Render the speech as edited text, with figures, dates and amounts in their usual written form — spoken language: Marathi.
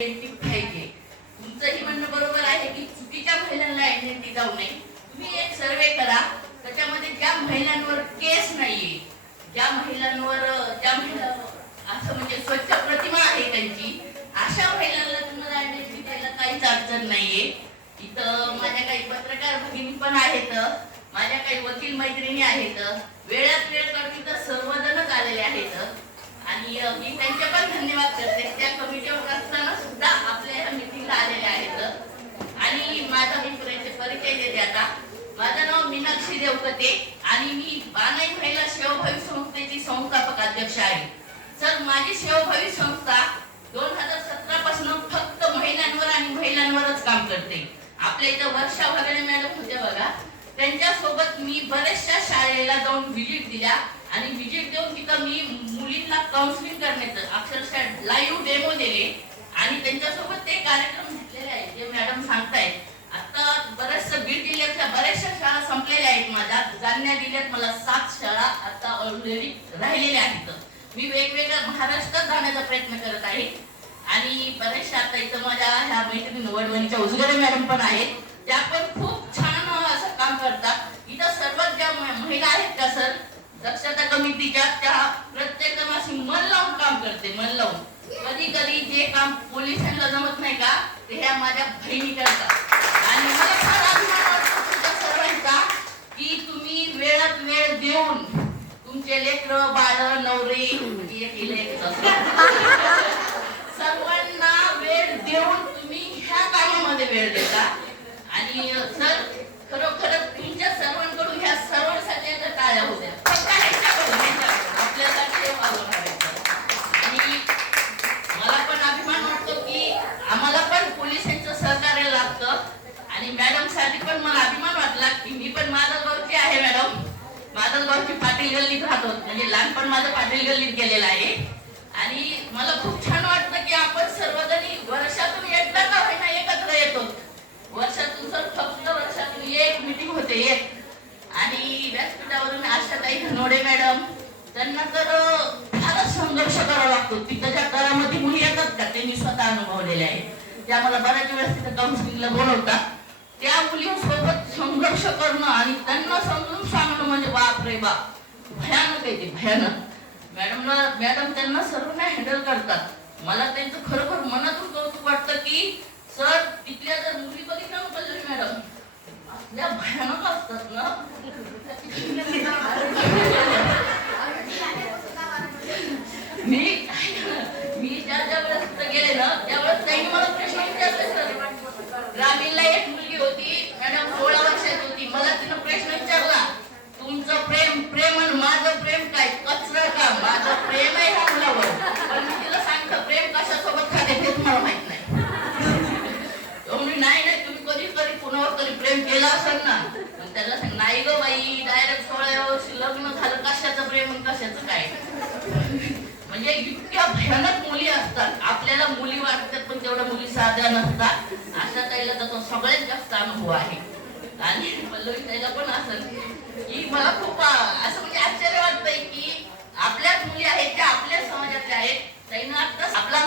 पाहिजे. तुमचंही म्हणणं बरोबर आहे की चुकीच्या महिलांना आयडेंटिटी जाऊ नये. तुम्ही एक सर्वे करा, त्याच्यामध्ये ज्या महिलांवर केस नाहीये, ज्या महिला असं म्हणजे स्वच्छ प्रतिमा आहे त्यांची, अशा महिलांना तुम्हाला आयडेंटिटी द्यायला काहीच अडचण नाहीये. इथं माझ्या काही पत्रकार भगिनी पण आहेत, माझ्या काही वकील मैत्रिणी आहेत, वेळात वेळ काढून तर सर्वजणच आलेले आहेत आणि मी त्यांचे पण धन्यवाद करते. त्या कमिटीवर असताना सुद्धा आपल्या ह्या मीटिंगला आलेले आहेत. आणि माझा मी पुरेचे परिचय देते. आता माझं नाव मीनाक्षी देवकते आणि मी बानाई महिला सेवाभावी संस्थेची संस्थापक अध्यक्ष आहे. सर, माझी सेवाभावी संस्था 2017 पासून फक्त महिलांवर आणि महिलांवरच काम करते. आपल्या इथं वर्षा वगैरे मॅडम होत्या बघा, त्यांच्यासोबत मी बऱ्याचशा शाळेला जाऊन व्हिजिट दिल्या आणि व्हिजिट देऊन तिथं मी मुलींना काउन्सिलिंग करण्याचं अक्षरशः लाईव्ह डेमो दिले आणि त्यांच्यासोबत ते कार्यक्रम घेतलेले आहेत जे मॅडम सांगतायत. आता बऱ्याचशा बीड जिल्ह्यातल्या बऱ्याचशा शाळा संपलेल्या आहेत. माझ्या जालन्या जिल्ह्यात मला 7 शाळा आता ऑलरेडी राहिलेल्या आहेत. मी वेगवेगळ्या महाराष्ट्रात जाण्याचा प्रयत्न करत आहे आणि बऱ्याचशा आता इथं माझ्या ह्या मैत्रिणी वडवणीच्या उजगडे मॅडम पण आहेत, त्या पण खूप छान असं काम करतात. इथं सर्वात ज्या महिला आहेत का सर, दक्षता कमिटीच्या, त्या प्रत्येक जण मन लावून काम करते, मन लावून. कधी कधी जे काम पोलिसांना जमत नाही का, ते ह्या माझ्या बहिणी करतात आणि मला फार अभिमान वाटतो तुमच्या सर्वांचा की तुम्ही वेळात वेळ देऊन तुमचे लेकरं बाळ नवरे सर्वांना वेळ देऊन तुम्ही ह्या कामामध्ये वेळ देता. आणि सर, खरोखरच तुमच्या सर्वांकडून ह्या सर्वांसाठी टाळ्या होत्या. आपल्यासाठी आणि मला पण अभिमान वाटतो की आम्हाला पण पोलिसांचं सहकार्य लागतं. आणि मॅडम साठी पण मला अभिमान वाटला की मी पण माधवगावची आहे मॅडम, माधवगावची पाटील गल्लीत राहतो, म्हणजे लहानपण माझं पाटील गल्लीत गेलेलं आहे. आणि मला खूप छान वाटतं की आपण सर्वजणी वर्षातून एकदा का होईना एकत्र येतो. वर्षातून सर फक्त वर्षातून एक मीटिंग होते एक. आणि व्यासपीठावरून आशाताई धनोडे मॅडम, त्यांना तर फारच संघर्ष करावा लागतो. तिथं ज्या दरामध्ये मुली येतात का, ते मी स्वतः अनुभवलेले आहे. त्या मला बऱ्याच वेळेस तिथं काउन्सिलिंगला बोलवतात. त्या मुलींसोबत संघर्ष करणं आणि त्यांना समजून सांगणं म्हणजे बाप रे बाप, भयानक आहे ते, भयानक. मॅडम त्यांना सर्वांना हँडल करतात. मला त्यांचं खरोखर मनातून कौतुक वाटतं की सर, तिथल्या जर मुली बघितल्या ना पल्लवी मॅडम, आपल्या भयानक असतात ना. मी ज्या वेळेस गेले ना त्यावेळेस त्यांनी मला प्रश्न विचारले. सर, ग्रामीणला एक मुलगी होती मॅडम, 16 वर्षाची होती. मला तिनं प्रश्न विचारला, तुमचं प्रेम आणि माझं प्रेम काय कचरा का? माझं प्रेम आहे ह्या मुलावर. पण मी तिला सांगतो, प्रेम कशासोबत खाते तेच मला माहित नाही. नाही, तुम्ही कधी कुणावर तरी प्रेम केलं असेल ना. त्याला सांग, नाही ग बाई, डायरेक्ट 16 वर्षी लग्न झालं, कशाचं प्रेम आणि कशाचं काय. म्हणजे इतक्या भयानक मुली असतात. आपल्याला मुली वाटतात पण तेवढ्या मुली साध्या नसतात. अशा ताईला त्याचा सगळ्यात जास्त अनुभव आहे. आणि पल्लवी ताईला पण असेल की मला खूप असं म्हणजे आश्चर्य वाटतंय की आपल्याच मुली आहेत त्या आपल्या समाजातल्या आहेत. ताईनं आता आपला